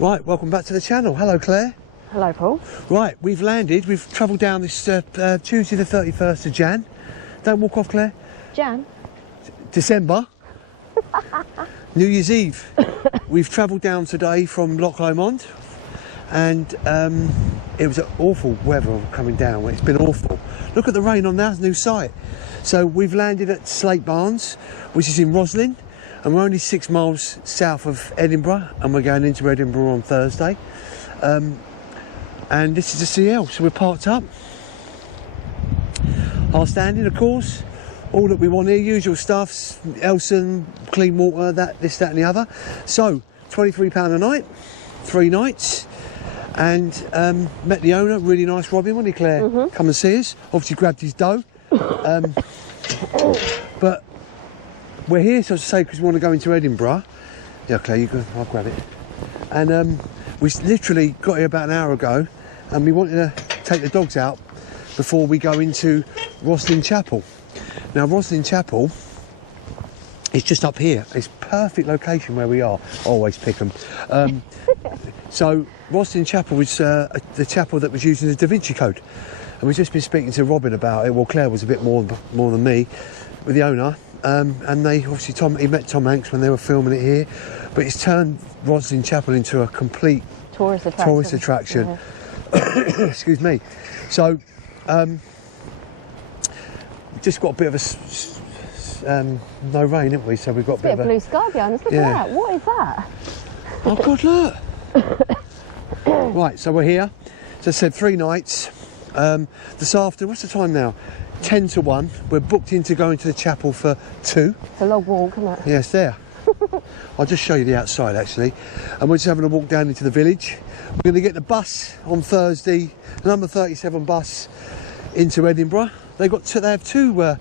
Right, welcome back to the channel. Hello, Claire. Hello, Paul. Right, we've landed. We've travelled down this Tuesday the 31st of Jan. Don't walk off, Claire. Jan? December. New Year's Eve. We've travelled down today from Loch Lomond, and it was awful weather coming down. It's been awful. Look at the rain on our new site. So we've landed at Slatebarns, which is in Roslin, and we're only 6 miles south of Edinburgh, and we're going into Edinburgh on Thursday. And this is the CL, so we're parked up. Our standing, of course. All that we want here, usual stuff, Elson, clean water, this, that and the other. So, £23 a night, 3 nights. And met the owner, really nice Robin, wasn't he, Claire? Mm-hmm. Come and see us. Obviously grabbed his dough. But we're here, so to say, because we want to go into Edinburgh. Yeah, Claire, you go, I'll grab it. And we literally got here about an hour ago, and we wanted to take the dogs out before we go into Rosslyn Chapel. Now, Rosslyn Chapel is just up here. It's perfect location where we are. I always pick them. So, Rosslyn Chapel was the chapel that was used in the Da Vinci Code. And we've just been speaking to Robin about it. Well, Claire was a bit more than me, with the owner. And they obviously, he met Tom Hanks when they were filming it here. But it's turned Rosslyn Chapel into a complete tourist attraction. Yeah. Excuse me. So, just got a bit of a no rain, haven't we? So we've got a bit of a blue sky behind us. Look at that. What is that? Oh God, look! Right, so we're here. As I said, 3 nights. This afternoon, what's the time now? 10 to 1. We're booked in to go into the chapel for 2. It's a long walk, isn't it? Yes, there. I'll just show you the outside actually. And we're just having a walk down into the village. We're going to get the bus on Thursday, the number 37 bus into Edinburgh. They have 2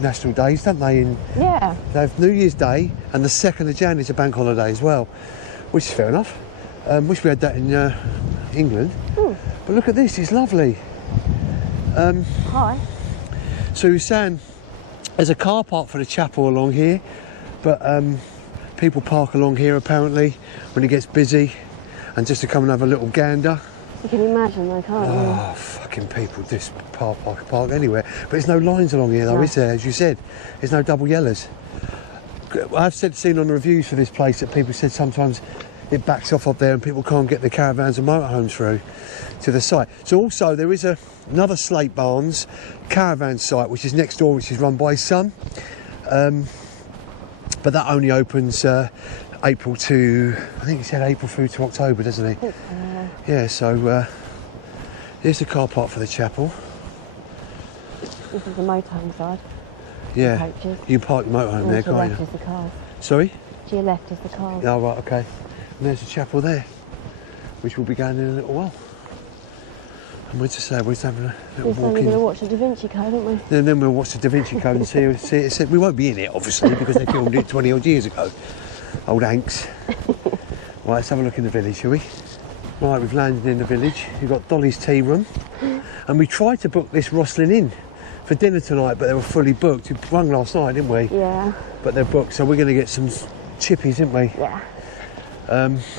national days, don't they? Yeah. They have New Year's Day, and the 2nd of Jan is a bank holiday as well, which is fair enough. Wish we had that in England. But look at this, it's lovely. Hi. So you're saying there's a car park for the chapel along here, but people park along here apparently when it gets busy, and just to come and have a little gander. You can imagine, though, can't you? Oh, fucking people just park anywhere. But there's no lines along here, though, is there? As you said, there's no double yellers. I've seen on the reviews for this place that people said sometimes it backs off up there and people can't get the caravans and motorhomes through to the site. So also there is another Slatebarns caravan site which is next door, which is run by his son. But that only opens April to, I think he said April through to October, doesn't he? Yeah, so here's the car park for the chapel. This is the motorhome side. Yeah, Coaches. you can park your motorhome there, To your can't left you? is the cars. Sorry? To your left is the cars. Oh, right, okay. And there's the chapel there, which we'll be going in a little while. And we're just having a little walk in. We're going to watch the Da Vinci Code, aren't we? And then we'll watch the Da Vinci Code and see it. We won't be in it, obviously, because they filmed it 20 odd years ago. Old Hanks. Right, let's have a look in the village, shall we? Right, we've landed in the village. We've got Dolly's tea room. And we tried to book this Roslyn Inn for dinner tonight, but they were fully booked. We rung last night, didn't we? Yeah. But they're booked, so we're going to get some chippies, aren't we? Yeah.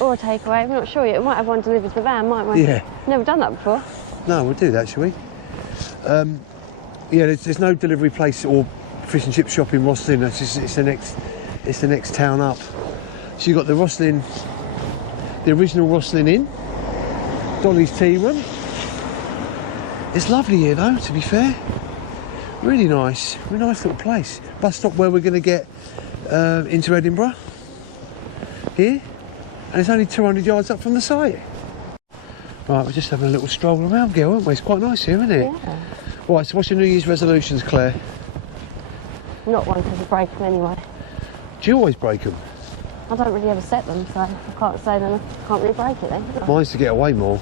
Or a takeaway. We're not sure yet. We might have one delivered to the van, might we? Yeah. Never done that before. No, we'll do that, shall we? Yeah, there's no delivery place or fish and chip shop in Roslyn. It's the next town up. So you've got the original Roslyn Inn, Dolly's tea room. It's lovely here though, to be fair. Really nice little place. Bus stop where we're going to get into Edinburgh. Here, and it's only 200 yards up from the site. Right, we're just having a little stroll around, girl, aren't we? It's quite nice here, isn't it? Yeah. Right, so what's your New Year's resolutions, Claire? Not one because I break them anyway. Do you always break them? I don't really ever set them, so I can't say that I can't really break it then. Mine's to get away more.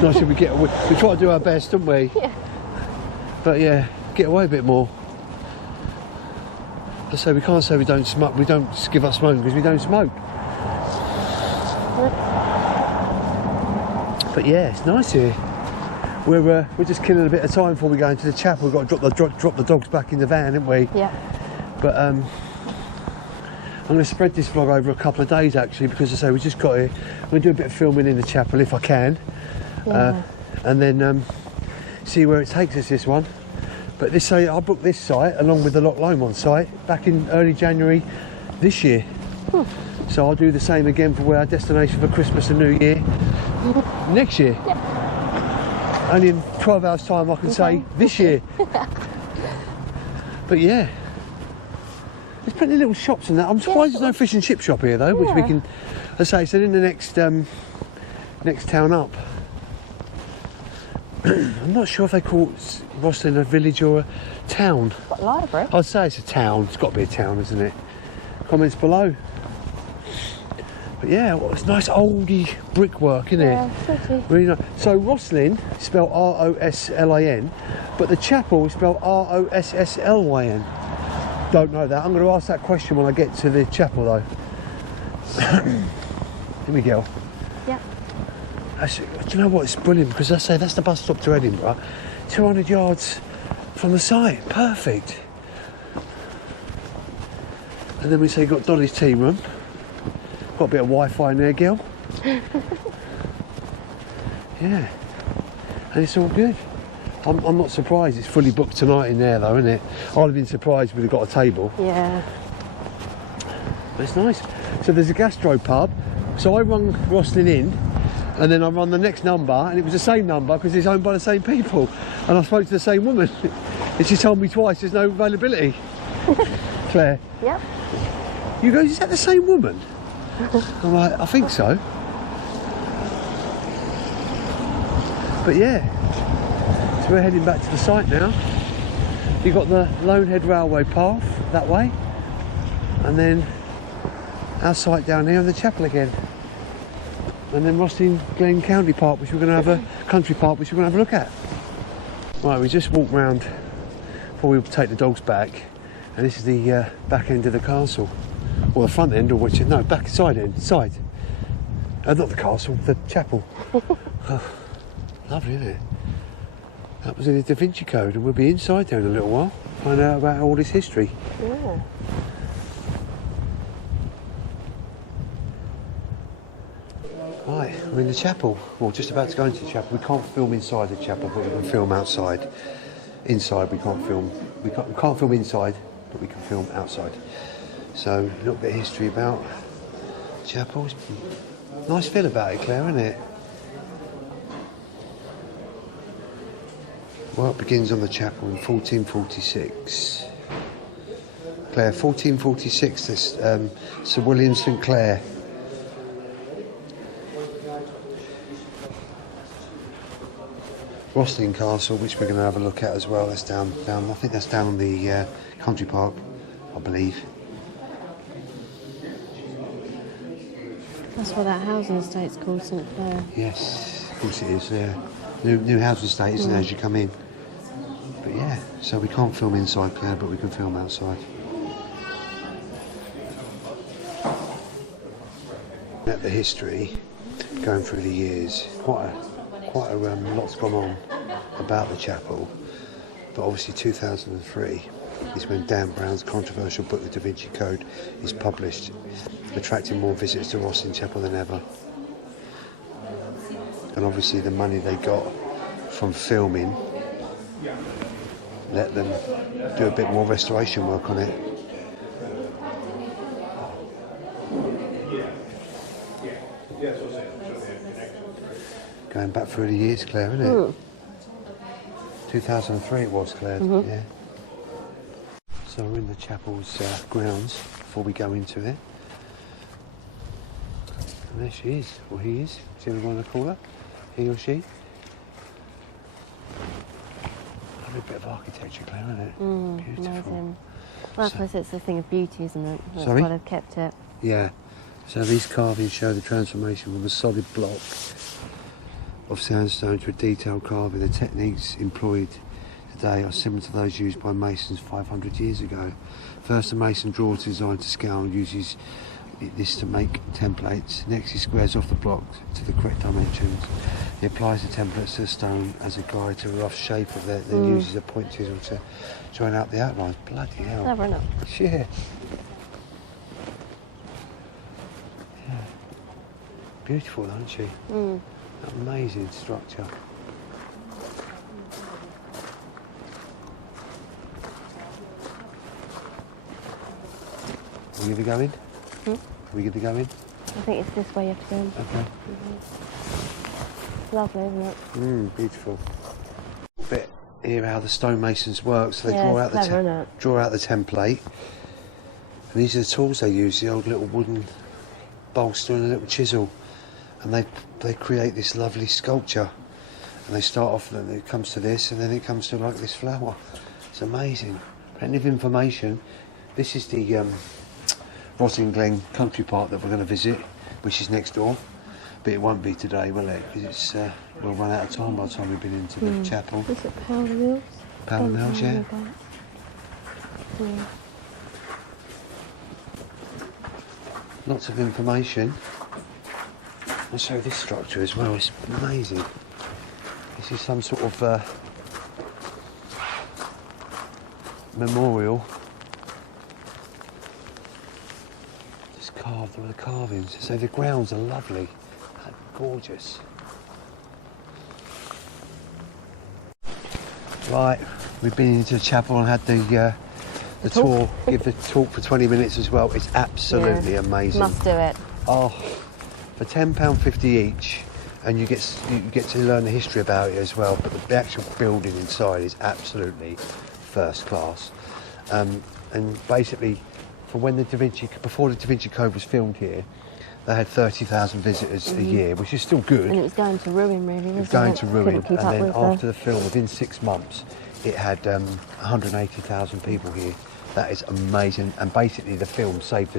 No, should we get away? We try to do our best, don't we? Yeah. But yeah, get away a bit more. So we can't say we don't smoke. We don't give up smoking because we don't smoke. But yeah, it's nice here. We're just killing a bit of time before we go into the chapel. We've got to drop the dogs back in the van, haven't we? Yeah. But going to spread this vlog over a couple of days actually, because I say we just got here. I'm going to do a bit of filming in the chapel if I can. Yeah. And then see where it takes us, this one. But I booked this site along with the Loch Lomond site back in early January this year. So I'll do the same again for our destination for Christmas and New Year next year. Yeah. Only in 12 hours time I can say this year. But yeah, there's plenty of little shops and that. I'm surprised there's no fish and chip shop here though, which we can, as I say, so in the next town up. I'm not sure if they call Roslyn a village or a town. Got a library. I'd say it's a town. It's got to be a town, isn't it? Comments below. But yeah, well, it's nice oldie brickwork, isn't it? Yeah, pretty. Really nice. So Roslyn is spelled R-O-S-L-I-N, but the chapel is spelled R-O-S-S-L-Y-N. Don't know that. I'm going to ask that question when I get to the chapel though. Here we go. Yeah. Actually, do you know what? It's brilliant because I say that's the bus stop to Edinburgh. 200 yards from the site. Perfect. And then we say got Dolly's tea room. Got a bit of Wi-Fi in there, girl. Yeah. And it's all good. I'm not surprised it's fully booked tonight in there though, isn't it? I'd have been surprised if we'd have got a table. Yeah. But it's nice. So there's a gastro pub. So I rung Roslyn in, and then I run the next number, and it was the same number because it's owned by the same people. And I spoke to the same woman, and she told me twice there's no availability. Claire. Yep. You go, is that the same woman? I'm like, I think so. But yeah, so we're heading back to the site now. You've got the Lonehead Railway path that way, and then our site down here and the chapel again. And then Roslin Country Park, which we're going to have a country park, which we're going to have a look at. Right, we just walked round before we take the dogs back, and this is the back end of the castle, or the front end, or which no, back side end, side. Not the castle, the chapel. Oh, lovely, isn't it? That was in the Da Vinci Code, and we'll be inside there in a little while, find out about all this history. Yeah. Right, we're in the chapel. Well, just about to go into the chapel. We can't film inside the chapel, but we can film outside. Inside, we can't film. We can't film inside, but we can film outside. So, a little bit of history about the chapel. Nice feel about it, Claire, isn't it? Work begins on the chapel in 1446. Claire, 1446. This Sir William St Clair. Roslin Castle, which we're going to have a look at as well. That's down. I think that's down on the country park, I believe. That's what that housing estate's called, St Clair. Yes, of course it is. Yeah, new housing estate, isn't it, as you come in? But yeah, so we can't film inside, Claire, but we can film outside. At the history, going through the years, quite a lot's gone on about the chapel, but obviously 2003 is when Dan Brown's controversial book, The Da Vinci Code, is published, attracting more visitors to Rosslyn Chapel than ever. And obviously the money they got from filming let them do a bit more restoration work on it. Going back through the years, Claire, isn't it? 2003 it was, Claire, yeah. So we're in the chapel's grounds before we go into it. And there she is, or he is, whichever you want to call her, he or she. Lovely bit of architecture, Claire, isn't it? Beautiful. Amazing. Well, I suppose it's a thing of beauty, isn't it? That's Sorry? why they've kept it. Yeah. So these carvings show the transformation from a solid block of sandstone to a detailed carving. The techniques employed today are similar to those used by masons 500 years ago. First, the mason draws the design to scale and uses this to make templates. Next, he squares off the block to the correct dimensions. He applies the templates to the stone as a guide to a rough shape of it, then uses a point chisel to join out the outlines. Bloody hell. Clever enough. Yeah. Beautiful, isn't she? Amazing structure. Are we going to go in? Are we going to go in? I think it's this way you have to go in. Okay. It's lovely, isn't it? Beautiful. A bit here how the stonemasons work. So they Yeah, draw out it's clever, isn't it? draw out the template. And these are the tools they use, the old little wooden bolster and a little chisel. And they create this lovely sculpture. And they start off, and it comes to this, and then it comes to like this flower. It's amazing. Plenty of information. This is the Roslin Country Park that we're going to visit, which is next door. But it won't be today, will it? Because it's we'll run out of time by the time we've been into the chapel. Is it Powder Mills? Powder Mills, yeah. Lots of information. I'll show this structure as well. It's amazing. This is some sort of memorial. Just carved all the carvings. So the grounds are lovely. Gorgeous. Right, we've been into the chapel and had the tour. Give the talk for 20 minutes as well. It's absolutely amazing. Must do it. Oh, for £10.50 each, and you get to learn the history about it as well. But the actual building inside is absolutely first class. And basically, for when before the Da Vinci Code was filmed here, they had 30,000 visitors a year, which is still good. And it was going to ruin, really, wasn't it? It was going to ruin, Couldn't keep and up then with after the film, within 6 months, it had 180,000 people here. That is amazing, and basically the film saved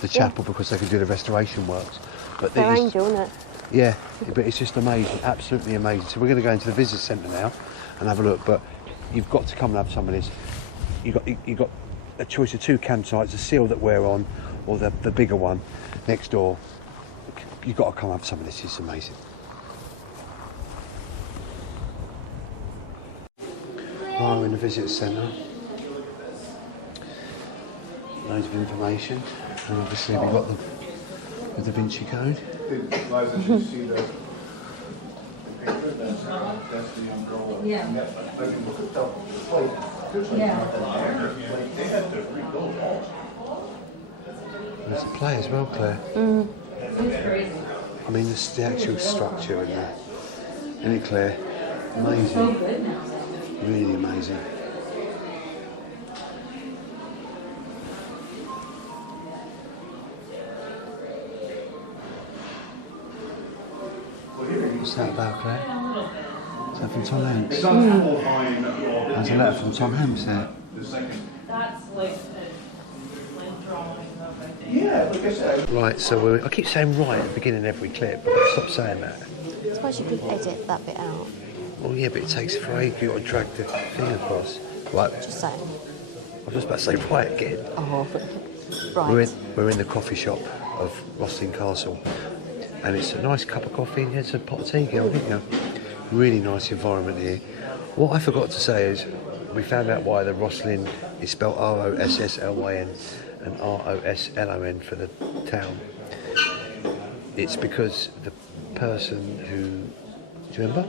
the chapel because they could do the restoration works. But Their angel, isn't it? Yeah, but it's just amazing, absolutely amazing. So we're going to go into the visitor centre now and have a look. But you've got to come and have some of this. You've got a choice of 2 campsites: the seal that we're on, or the bigger one next door. You've got to come and have some of this. It's amazing. Right, we're in the visitor centre. Loads of information, and obviously we've got the Da Vinci Code. There's a play as well, Claire. I mean, the actual structure in there. Isn't it, Claire? Amazing. Really amazing. What's that about, Claire? Is that from Tom Hanks? There's a letter from Tom Hanks there. That's like a drawing of, I think. Yeah, like I said. Right, so I keep saying right at the beginning of every clip, but I've stopped saying that. I suppose you could edit that bit out. Well, yeah, but it takes forever. You've got to drag the thing across. Right. Just saying. I was just about to say right again. Oh, right. We're in the coffee shop of Roslin Castle, and it's a nice cup of coffee and it's a pot of tea, girl, didn't you? Really nice environment here. What I forgot to say is we found out why the Roslin is spelled Rosslyn and Roslon for the town. It's because the person who, do you remember?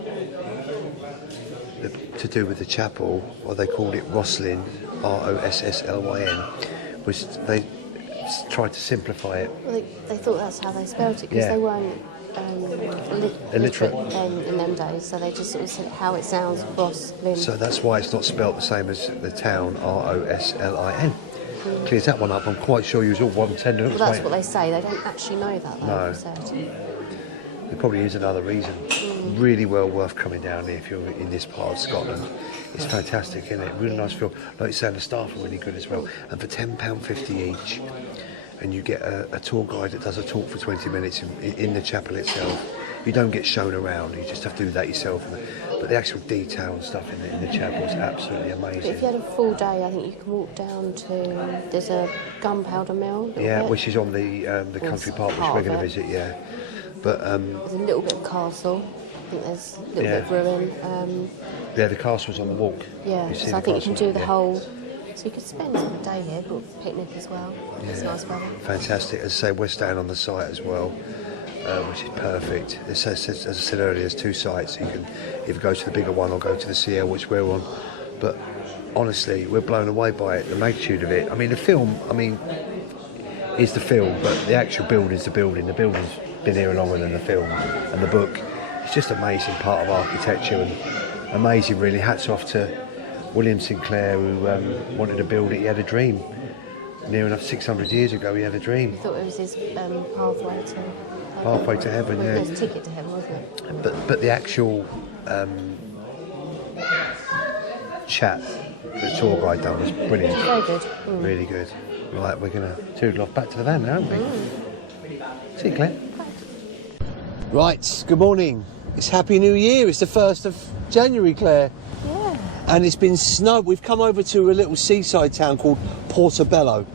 To do with the chapel, or they called it Roslin, Rosslyn, was they tried to simplify it. Well, they thought that's how they spelled it because they weren't illiterate in them days, so they just sort of said how it sounds, Roslin. So that's why it's not spelt the same as the town, Roslin. Clears that one up. I'm quite sure you was all 110. Well, that's what they say. They don't actually know that, though. No. There probably is another reason. Really well worth coming down here if you're in this part of Scotland. It's fantastic, isn't it? Really nice feel. Like you say, the staff are really good as well. And for £10.50 each, and you get a tour guide that does a talk for 20 minutes in the chapel itself. You don't get shown around, you just have to do that yourself. But the actual detail and stuff in the chapel is absolutely amazing. But if you had a full day, I think you can walk down to, there's a gunpowder mill. Yeah, which is on the country park, which we're going to visit, yeah. But there's a little bit of castle. I think there's a little bit of ruin. Yeah, the castle's on the walk. Yeah, so I think you can do the whole. So you could spend a day here, but picnic as well. Yeah. It's nice weather. Fantastic. As I say, we're staying on the site as well. which is perfect. As I said earlier, there's 2 sites. You can either go to the bigger one or go to the CL, which we're on. But honestly, we're blown away by it, the magnitude of it. I mean, the film, is the film, but the actual building's the building. The building's been here longer than the film and the book. It's just an amazing part of architecture, and amazing, really. Hats off to William Sinclair, who wanted to build it. He had a dream. Near enough 600 years ago, he had a dream. I thought it was his pathway to heaven. Pathway to heaven, Well, yeah. it was a ticket to heaven, wasn't it? But the actual chat the tour guide done was brilliant. Very good. Really good. Right, we're going to toodle off back to the van now, aren't we? See you, Claire. Right, good morning. It's Happy New Year. It's the 1st of January, Claire. Yeah. And it's been snow. We've come over to a little seaside town called Portobello,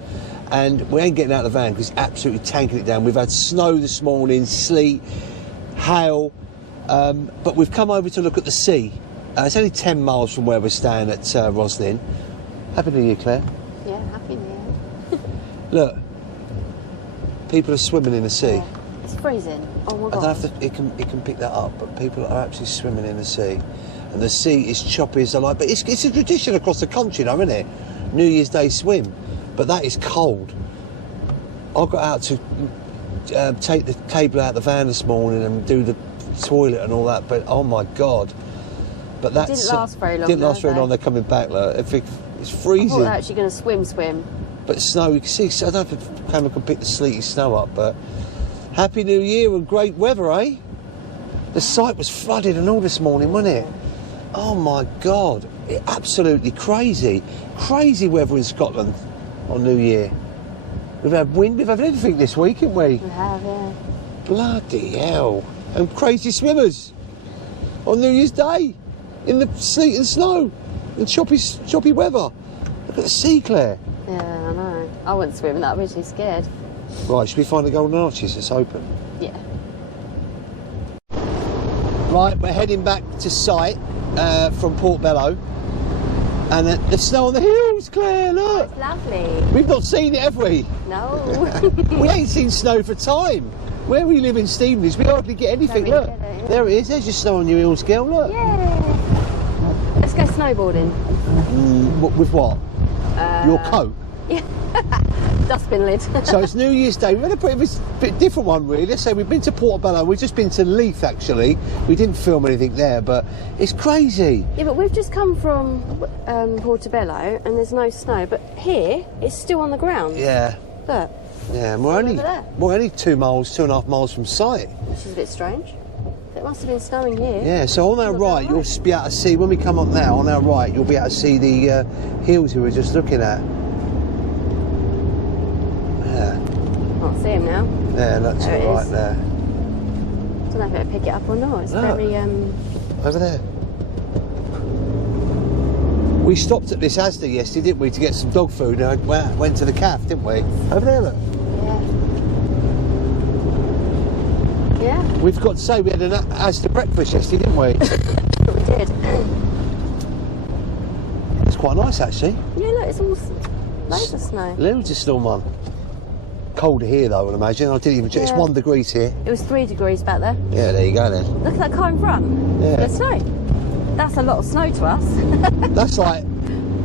and we ain't getting out of the van because it's absolutely tanking it down. We've had snow this morning, sleet, hail, but we've come over to look at the sea. It's only 10 miles from where we're staying at Roslyn. Happy New Year, Claire. Yeah, Happy New Year. Look, people are swimming in the sea. Yeah. It's freezing. Oh my I god. don't have to, it can pick that up, but people are actually swimming in the sea. And the sea is choppy as they like, but it's a tradition across the country though, isn't it? New Year's Day swim, but that is cold. I got out to take the cable out of the van this morning and do the toilet and all that, but oh my god. But that didn't last very long. Didn't last very though. long. They're coming back. Look, it's I freezing. thought they were actually going to swim. But snow, you can see. I don't know if the camera can pick the sleety snow up, but Happy New Year and great weather, eh? The site was flooded and all this morning, wasn't it? Oh my God, absolutely crazy. Crazy weather in Scotland on New Year. We've had wind, we've had everything this week, haven't we? We have, yeah. Bloody hell. And crazy swimmers on New Year's Day in the sleet and snow and choppy weather. Look at the sea, Claire. Yeah, I know. I wouldn't swim in that, I'd be too scared. Right, should we find the Golden Arches? It's open. Yeah. Right, we're heading back to site from Portobello. And the snow on the hills, Claire, look. It's lovely. We've not seen it, have we? No. We ain't seen snow for time. Where we live in Stevenage, we hardly get anything. Don't Look, really get it, yeah. there it is. There's your snow on your hills, girl. Look. Yeah. Let's go snowboarding. With what? Your coat. Dustbin lid. So it's New Year's Day. We've had a bit different one, really. Let's say we've been to Portobello. We've just been to Leith, actually. We didn't film anything there, but it's crazy. Yeah, but we've just come from Portobello and there's no snow, but here it's still on the ground. Yeah. Look, Yeah, and over there. we're only 2.5 miles from site. which is a bit strange. It must have been snowing here. Yeah, so on our right, you'll be able to see, when we come up now, on our right, you'll be able to see the hills we were just looking at. Yeah. Can't see him now. Yeah, that's There it all right is. there. Don't know if it'll pick it up or not. It's Look. very Over there. We stopped at this Asda yesterday, didn't we, to get some dog food, and went to the calf, didn't we? Over there, look. yeah. We've got to say we had an Asda breakfast yesterday, didn't we? We did. It's quite nice, actually. Yeah, look, it's all loads of snow. Loads of snow, man. Colder here, though, I would imagine. I didn't even check. It's Yeah. 1 degree here. It was 3 degrees back there. Yeah, there you go then. Look at that car in front. Yeah. There's snow. That's a lot of snow to us. That's like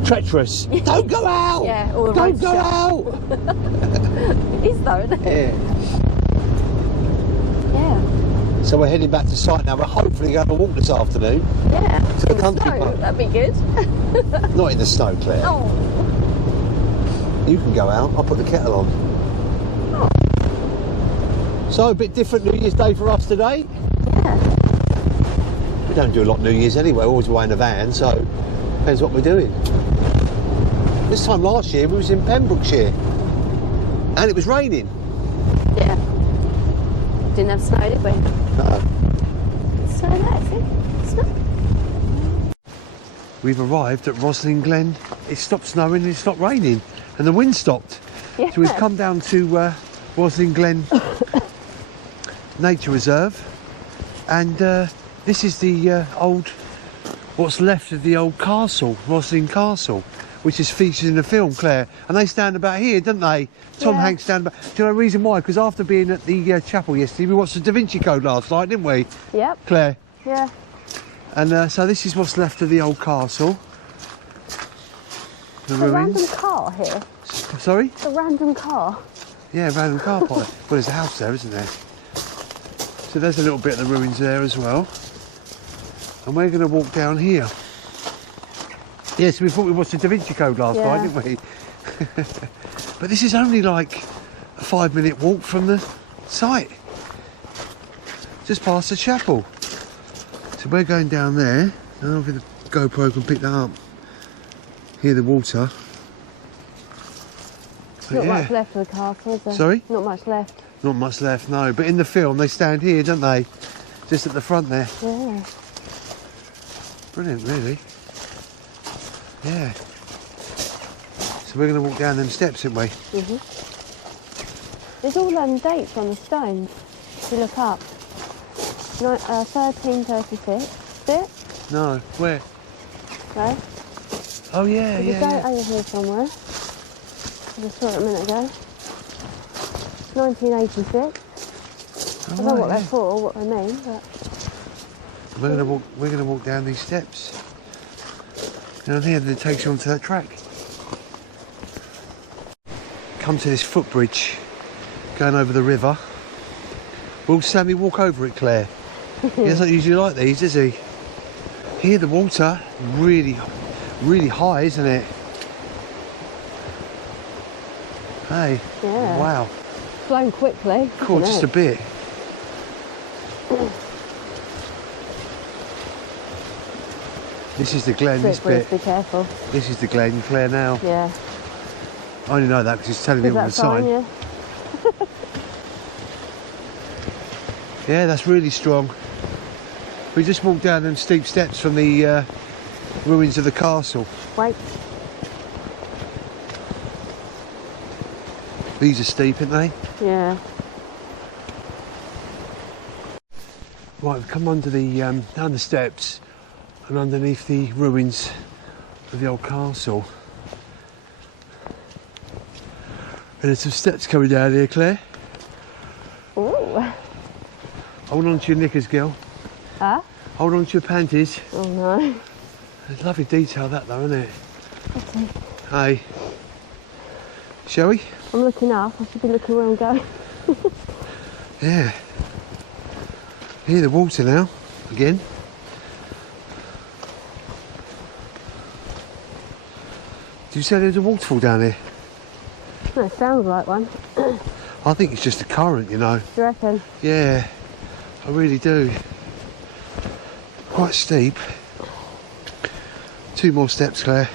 treacherous. Don't go out! Yeah, all the Don't roads go shut. out! It is though, isn't it? Yeah. Yeah. So we're heading back to site now. We're hopefully going to walk this afternoon. Yeah. To the In country snow, club. that'd be good. Not in the snow, Claire. Oh. You can go out. I'll put the kettle on. Oh. So a bit different New Year's Day for us today. Yeah. We don't do a lot of New Year's anyway. We're always away in the van, so depends what we're doing. This time last year we was in Pembrokeshire and it was raining. Yeah. Didn't have snow, did we? No. Snow there, see? Snow. We've arrived at Roslin Glen. It stopped snowing and it stopped raining and the wind stopped. Yeah. So we've come down to Roslin Glen Nature Reserve, and this is the old, what's left of the old castle, Roslin Castle, which is featured in the film, Claire. And they stand about here, don't they? Tom Hanks stand about. Do you know the reason why? Because after being at the chapel yesterday, we watched the Da Vinci Code last night, didn't we? Yep. Claire. Yeah. And so this is what's left of the old castle. The ruins. Random car here. Sorry? A random car. Yeah, random car park. Well, there's a house there, isn't there? So there's a little bit of the ruins there as well. And we're going to walk down here. Yes, we thought we watched the Da Vinci Code last night, didn't we? But this is only like a 5-minute walk from the site. Just past the chapel. So we're going down there. I don't know if the GoPro can pick that up. Hear the water. Not much left of the castle, is there? Sorry? Not much left. Not much left, no. But in the film, they stand here, don't they? Just at the front there. Yeah. Brilliant, really. Yeah. So we're going to walk down them steps, aren't we? Mhm. There's all dates on the stones. If you look up. 1336. Is it? No. Where? No. Oh, yeah, There's a date over here somewhere. I just saw it a minute ago. 1986. I don't know what they're for, what they mean, but we're gonna walk down these steps. Down here, then it takes you onto that track. Come to this footbridge, going over the river. Will Sammy walk over it, Claire? He doesn't usually like these, does he? Here, the water really high, isn't it? Hey. yeah. Wow. Flown quickly. Cool, just a bit. This is the Glen, this bit. Be careful. This is the Glen, Claire, now. Yeah. I only know that because it's telling me all the time. Yeah. Yeah, that's really strong. We just walked down them steep steps from the ruins of the castle. Wait. These are steep, aren't they? Yeah. Right, we've come under the down the steps and underneath the ruins of the old castle. And there's some steps coming down here, Claire. Ooh. Hold on to your knickers, girl. Huh? Hold on to your panties. Oh no. There's lovely detail that though, isn't it? Okay. Hey. Shall we? I'm looking up. I should be looking where I'm going. Yeah. Hear the water now, again. Did you say there's a waterfall down here? No, it sounds like one. I think it's just a current, you know. Do you reckon? Yeah, I really do. Quite steep. 2 more steps, Claire.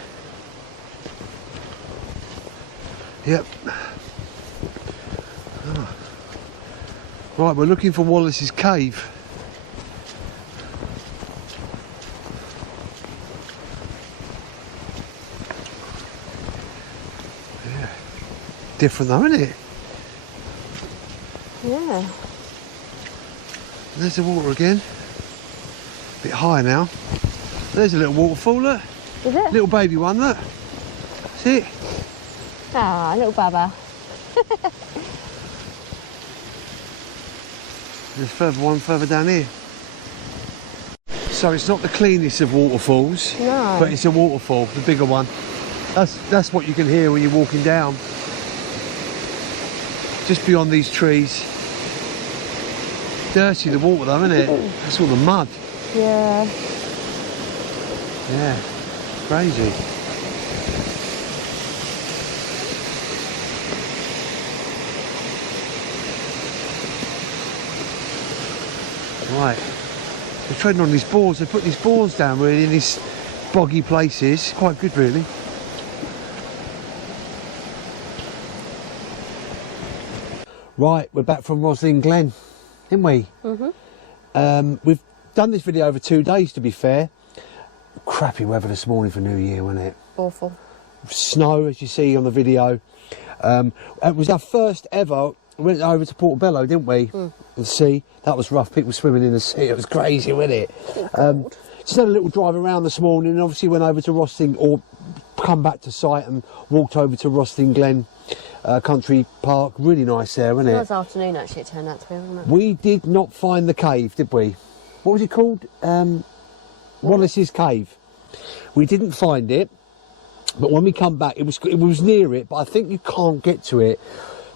Yep. Oh. Right, we're looking for Wallace's cave. Yeah. Different though, isn't it? Yeah. There's the water again. A bit higher now. There's a little waterfall, look. Is it? Little baby one, look. See it? Ah, little baba. There's one further down here. So it's not the cleanest of waterfalls, No. but it's a waterfall, the bigger one. That's what you can hear when you're walking down. Just beyond these trees. Dirty the water though, isn't it? That's all the mud. Yeah. Yeah, crazy. Right, they're treading on these boards. They put these boards down really in these boggy places. Quite good, really. Right, we're back from Roslin Glen, didn't we? Mm-hmm. We've done this video over 2 days, to be fair. Crappy weather this morning for New Year, wasn't it? Awful. Snow, as you see on the video. It was our first ever. We went over to Portobello, didn't we? The sea. That was rough. People swimming in the sea. It was crazy, wasn't it? Just had a little drive around this morning and obviously went over to Roslin, or come back to site and walked over to Roslin Country Park. Really nice there, wasn't it? It was afternoon actually, it turned out to be, wasn't it? We did not find the cave, did we? What was it called? Wallace's Cave. We didn't find it, but when we come back, it was near it, but I think you can't get to it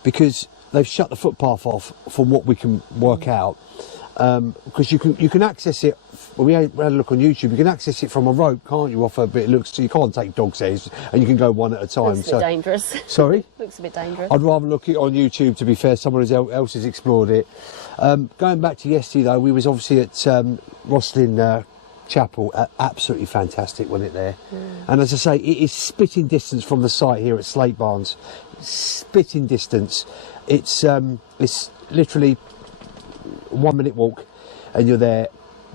because they've shut the footpath off from what we can work out. Because you can access it. Well, we had a look on YouTube. You can access it from a rope, can't you? Off a bit. It looks so you can't take dogs there, and you can go one at a time. Looks a bit dangerous. Sorry. Looks a bit dangerous. I'd rather look it on YouTube. To be fair, someone else has explored it. Going back to yesterday, though, we was obviously at Rosslyn Chapel. Absolutely fantastic, wasn't it there? And as I say, it is spitting distance from the site here at Slatebarns. Spitting distance. It's literally 1 minute walk and you're there.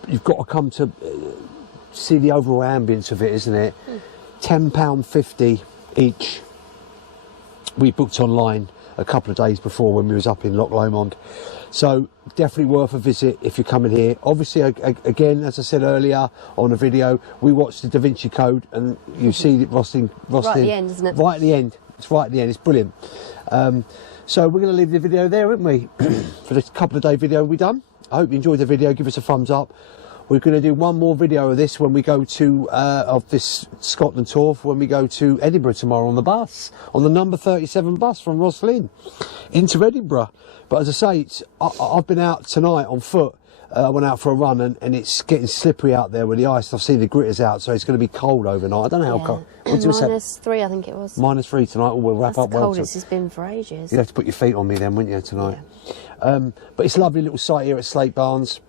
You've got to come to see the overall ambience of it, isn't it? £10.50 each. We booked online a couple of days before when we was up in Loch Lomond, so definitely worth a visit if you're coming here. Obviously, again, as I said earlier on a video, we watched the Da Vinci Code, and you see that Roslin right at the end, isn't it? Right at the end. It's right at the end. It's brilliant. So we're going to leave the video there, aren't we? For this couple of day video we done. I hope you enjoyed the video. Give us a thumbs up. We're going to do one more video of this when we go to of this Scotland tour, when we go to Edinburgh tomorrow on the bus, on the number 37 bus from Roslyn into Edinburgh. But as I say, I've been out tonight on foot. I went out for a run and it's getting slippery out there with the ice. I've seen the gritters out, so it's going to be cold overnight. I don't know how cold. -3, I think it was. -3 tonight. Oh, we'll wrap That's up the well. coldest it's been for ages. You'd have to put your feet on me then, wouldn't you, tonight? Yeah. But it's a lovely little site here at Slatebarns.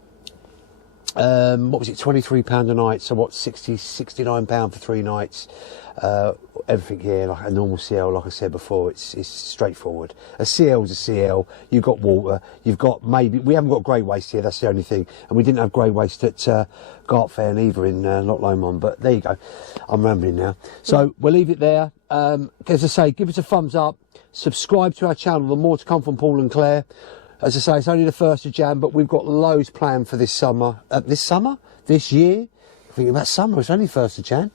What was it, £23 a night, so what, £69 for 3 nights. Everything here like a normal CL, like I said before. It's straightforward. A CL's a CL. You've got water, you've got we haven't got grey waste here, that's the only thing, and we didn't have grey waste at Gartfairn either in Loch Lomond, but there you go, I'm rambling now. So we'll leave it there. As I say, give us a thumbs up, subscribe to our channel, the more to come from Paul and Claire. As I say, it's only the 1st of Jan, but we've got loads planned for this summer. This year? I think about summer, it's only 1st of Jan.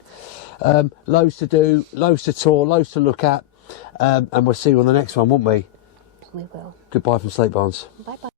Loads to do, loads to tour, loads to look at. And we'll see you on the next one, won't we? We will. Goodbye from Slatebarns. Bye-bye.